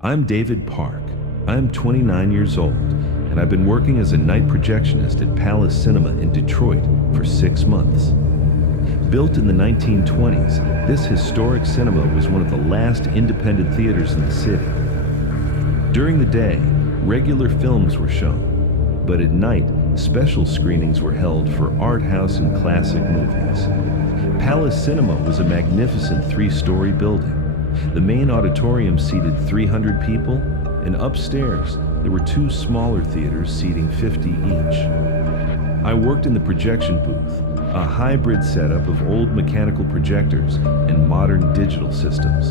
I'm David Park. I'm 29 years old, and I've been working as a night projectionist at Palace Cinema in Detroit for 6 months. Built in the 1920s, this historic cinema was one of the last independent theaters in the city. During the day, regular films were shown, but at night, special screenings were held for art house and classic movies. Palace Cinema was a magnificent 3-story building. The main auditorium seated 300 people, and upstairs there were 2 smaller theaters seating 50 each. I worked in the projection booth, a hybrid setup of old mechanical projectors and modern digital systems.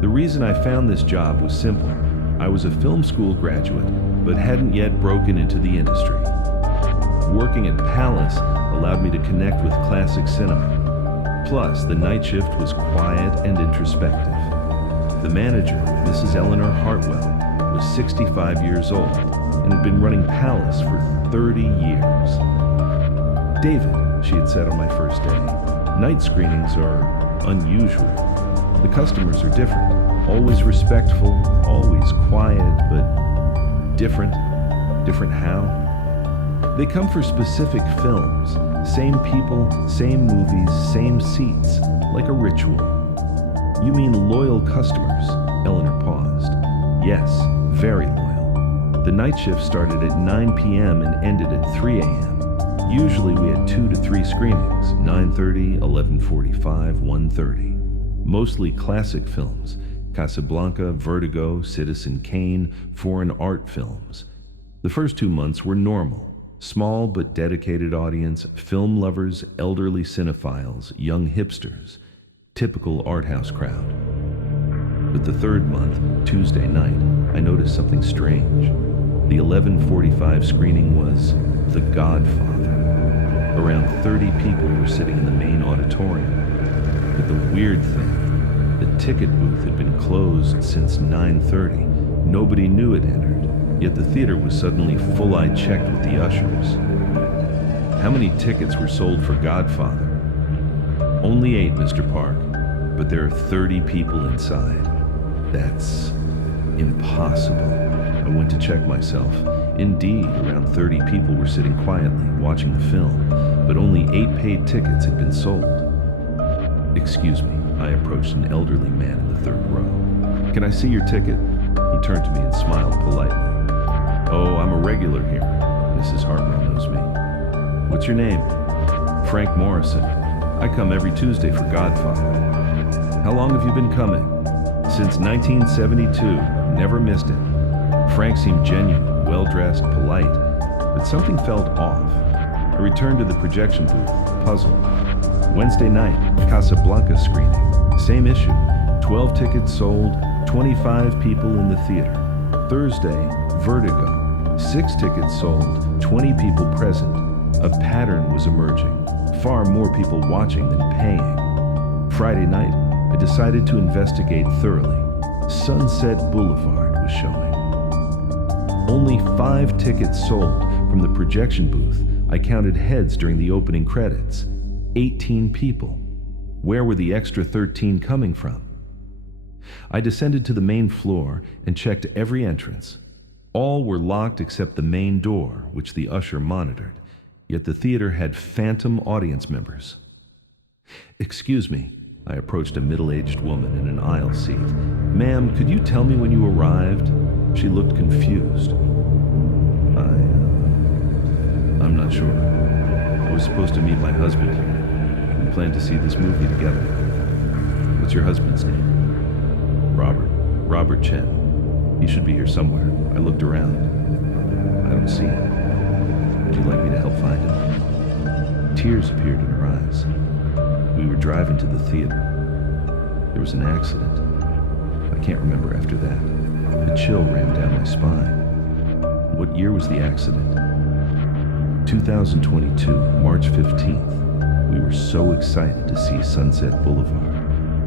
The reason I found this job was simple. I was a film school graduate, but hadn't yet broken into the industry. Working at Palace allowed me to connect with classic cinema. Plus, the night shift was quiet and introspective. The manager, Mrs. Eleanor Hartwell, was 65 years old and had been running Palace for 30 years. David, she had said on my first day, night screenings are unusual. The customers are different, always respectful, always quiet, but different. Different how? They come for specific films, same people, same movies, same seats, like a ritual. You mean loyal customers? Eleanor paused. Yes, very loyal. The night shift started at 9 p.m. and ended at 3 a.m. Usually we had 2 to 3 screenings, 9:30, 11:45, 1:30. Mostly classic films, Casablanca, Vertigo, Citizen Kane, foreign art films. The first 2 months were normal. Small but dedicated audience, film lovers, elderly cinephiles, young hipsters. Typical art house crowd. But the 3rd month, Tuesday night, I noticed something strange. The 11:45 screening was The Godfather. Around 30 people were sitting in the main auditorium. But the weird thing, the ticket booth had been closed since 9:30. Nobody knew it entered, yet the theater was suddenly full. I checked with the ushers. How many tickets were sold for Godfather? Only 8, Mr. Park, but there are 30 people inside. That's impossible. I went to check myself. Indeed, around 30 people were sitting quietly, watching the film, but only 8 paid tickets had been sold. Excuse me, I approached an elderly man in the 3rd row. Can I see your ticket? He turned to me and smiled politely. Oh, I'm a regular here. Mrs. Hartwell knows me. What's your name? Frank Morrison. I come every Tuesday for Godfather. How long have you been coming? Since 1972. Never missed it. Frank seemed genuine, well-dressed, polite, but something felt off. I returned to the projection booth, puzzled. Wednesday night, Casablanca screening. Same issue. 12 tickets sold, 25 people in the theater. Thursday, Vertigo. 6 tickets sold, 20 people present. A pattern was emerging. Far more people watching than paying. Friday night, I decided to investigate thoroughly. Sunset Boulevard was showing. Only 5 tickets sold. From the projection booth, I counted heads during the opening credits. 18 people. Where were the extra 13 coming from? I descended to the main floor and checked every entrance. All were locked except the main door, which the usher monitored. Yet the theater had phantom audience members. Excuse me, I approached a middle-aged woman in an aisle seat. Ma'am, could you tell me when you arrived? She looked confused. I'm not sure. I was supposed to meet my husband here. We planned to see this movie together. What's your husband's name? Robert Chen. He should be here somewhere. I looked around. I don't see him. Would you like me to help find him? Tears appeared in her eyes. We were driving to the theater. There was an accident. I can't remember after that. A chill ran down my spine. What year was the accident? 2022, March 15th. We were so excited to see Sunset Boulevard.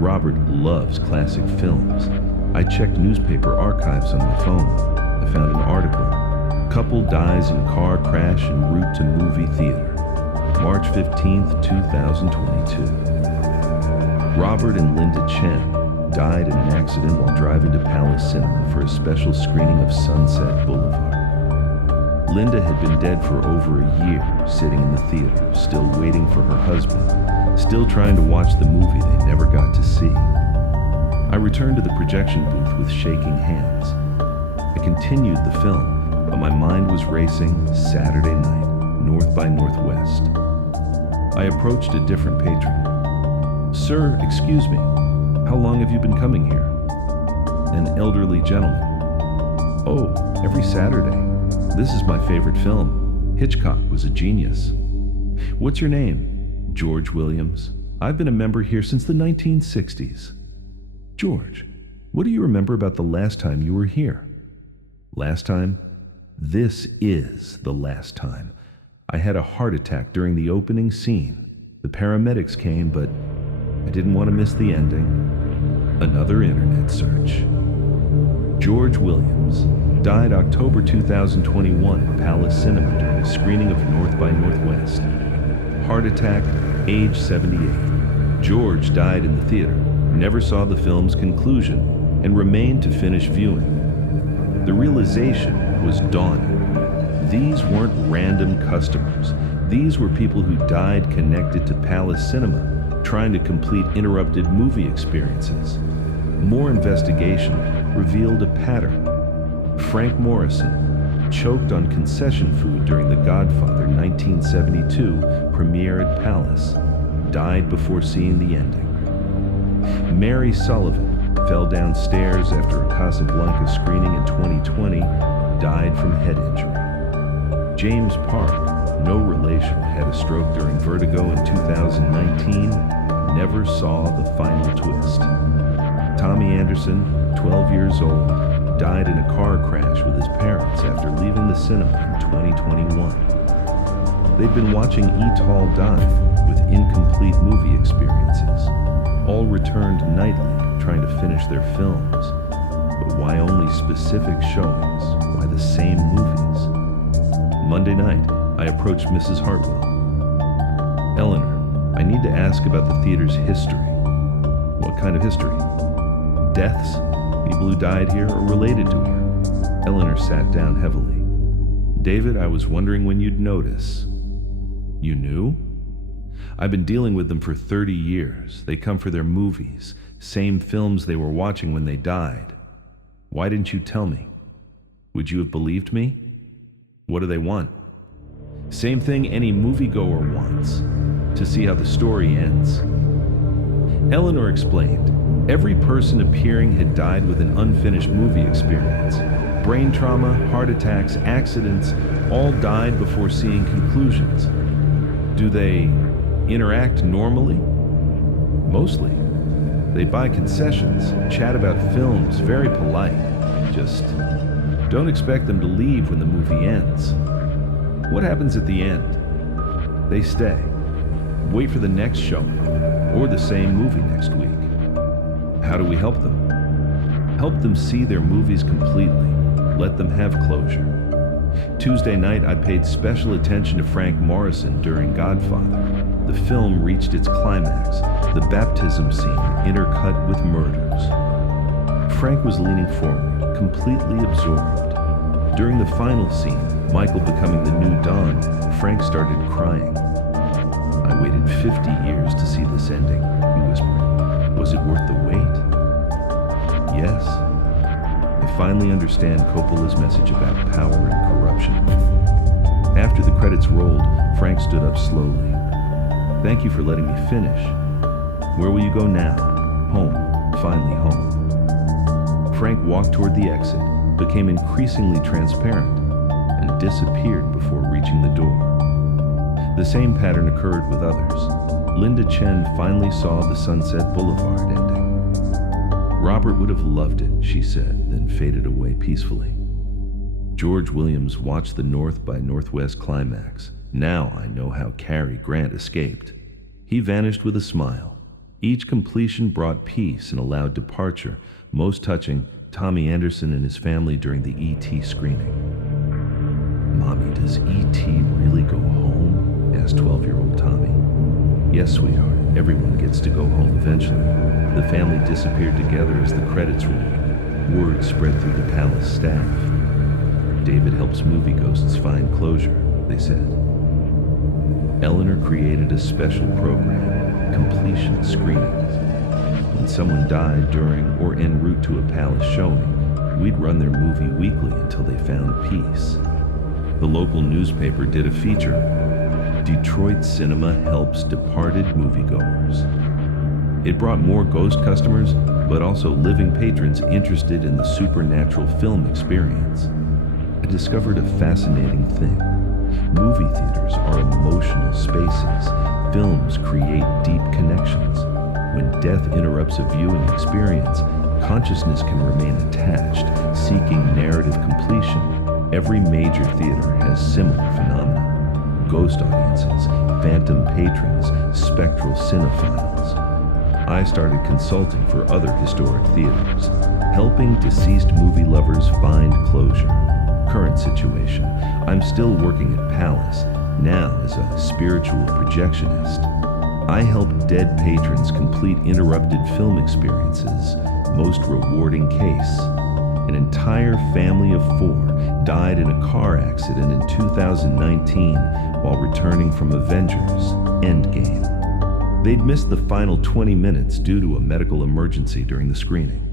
Robert loves classic films. I checked newspaper archives on my phone. I found an article. Couple dies in car crash en route to movie theater. March 15th, 2022. Robert and Linda Chen, died in an accident while driving to Palace Cinema for a special screening of Sunset Boulevard. Linda had been dead for over a year, sitting in the theater, still waiting for her husband, still trying to watch the movie they never got to see. I returned to the projection booth with shaking hands. I continued the film, but my mind was racing Saturday night, North by Northwest. I approached a different patron. "Sir, excuse me, how long have you been coming here?" An elderly gentleman. "Oh, every Saturday. This is my favorite film. Hitchcock was a genius." "What's your name?" "George Williams. I've been a member here since the 1960s. "George, what do you remember about the last time you were here?" "Last time? This is the last time. I had a heart attack during the opening scene. The paramedics came, but I didn't want to miss the ending." Another internet search. George Williams died October 2021 at Palace Cinema during a screening of North by Northwest. Heart attack, age 78. George died in the theater, never saw the film's conclusion, and remained to finish viewing. The realization was dawning. These weren't random customers. These were people who died connected to Palace Cinema, trying to complete interrupted movie experiences. More investigation revealed a pattern. Frank Morrison choked on concession food during the Godfather 1972 premiere at Palace, died before seeing the ending. Mary Sullivan fell downstairs after a Casablanca screening in 2020, died from head injury. James Park, no relation, had a stroke during Vertigo in 2019, never saw the final twist. Tommy Anderson, 12 years old, died in a car crash with his parents after leaving the cinema in 2021. They'd been watching Tall die with incomplete movie experiences. All returned nightly, trying to finish their films. But why only specific showings? Why the same movies? Monday night, I approached Mrs. Hartwell. "Eleanor, I need to ask about the theater's history." "What kind of history?" "Deaths. People who died here or related to here." Eleanor sat down heavily. "David, I was wondering when you'd notice." "You knew?" "I've been dealing with them for 30 years. They come for their movies, same films they were watching when they died. Why didn't you tell me? Would you have believed me?" "What do they want?" "Same thing any moviegoer wants, to see how the story ends." Eleanor explained. Every person appearing had died with an unfinished movie experience. Brain trauma, heart attacks, accidents, all died before seeing conclusions. "Do they interact normally?" "Mostly. They buy concessions, chat about films, very polite. Just don't expect them to leave when the movie ends." "What happens at the end?" "They stay. Wait for the next showing, or the same movie next week." "How do we help them?" "Help them see their movies completely. Let them have closure." Tuesday night, I paid special attention to Frank Morrison during Godfather. The film reached its climax, the baptism scene intercut with murders. Frank was leaning forward, completely absorbed. During the final scene, Michael becoming the new Don, Frank started crying. "I waited 50 years to see this ending," he whispered. "Was it worth the wait?" "Yes. I finally understand Coppola's message about power and corruption." After the credits rolled, Frank stood up slowly. "Thank you for letting me finish. Where will you go now?" "Home. Finally home." Frank walked toward the exit, became increasingly transparent, and disappeared before reaching the door. The same pattern occurred with others. Linda Chen finally saw the Sunset Boulevard ending. "Robert would have loved it," she said, then faded away peacefully. George Williams watched the North by Northwest climax. Now I know how Cary Grant escaped. He vanished with a smile. Each completion brought peace and allowed departure, most touching Tommy Anderson and his family during the E.T. screening. "Mommy, does E.T. really go home?" asked 12-year-old Tommy. "Yes, sweetheart. Everyone gets to go home eventually. The family disappeared together as the credits rolled. Word spread through the palace staff. David helps movie ghosts find closure, they said. Eleanor created a special program, completion screenings. When someone died during or en route to a palace showing, we'd run their movie weekly until they found peace. The local newspaper did a feature. Detroit Cinema helps departed moviegoers. It brought more ghost customers, but also living patrons interested in the supernatural film experience. I discovered a fascinating thing. Movie theaters are emotional spaces. Films create deep connections. When death interrupts a viewing experience, consciousness can remain attached, seeking narrative completion. Every major theater has similar phenomena. Ghost audiences, phantom patrons, spectral cinephiles. I started consulting for other historic theaters, helping deceased movie lovers find closure. Current situation, I'm still working at Palace, now as a spiritual projectionist. I help dead patrons complete interrupted film experiences. Most rewarding case. An entire family of 4 died in a car accident in 2019 while returning from Avengers Endgame. They'd missed the final 20 minutes due to a medical emergency during the screening.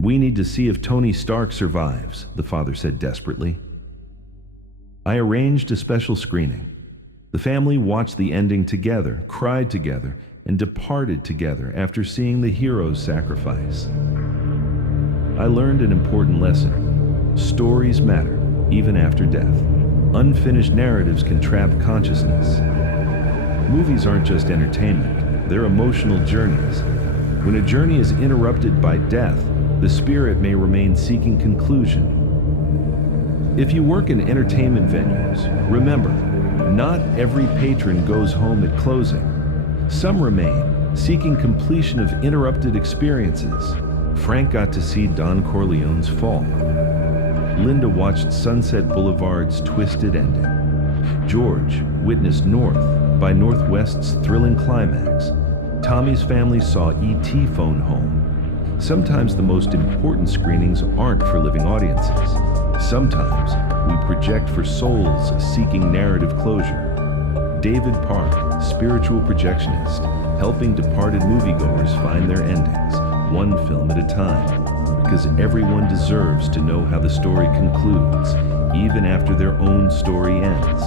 "We need to see if Tony Stark survives," the father said desperately. I arranged a special screening. The family watched the ending together, cried together, and departed together after seeing the hero's sacrifice. I learned an important lesson. Stories matter, even after death. Unfinished narratives can trap consciousness. Movies aren't just entertainment, they're emotional journeys. When a journey is interrupted by death, the spirit may remain seeking conclusion. If you work in entertainment venues, remember, not every patron goes home at closing. Some remain, seeking completion of interrupted experiences. Frank got to see Don Corleone's fall. Linda watched Sunset Boulevard's twisted ending. George witnessed North by Northwest's thrilling climax. Tommy's family saw E.T. phone home. Sometimes the most important screenings aren't for living audiences. Sometimes we project for souls seeking narrative closure. David Park, spiritual projectionist, helping departed moviegoers find their endings, one film at a time, because everyone deserves to know how the story concludes, even after their own story ends.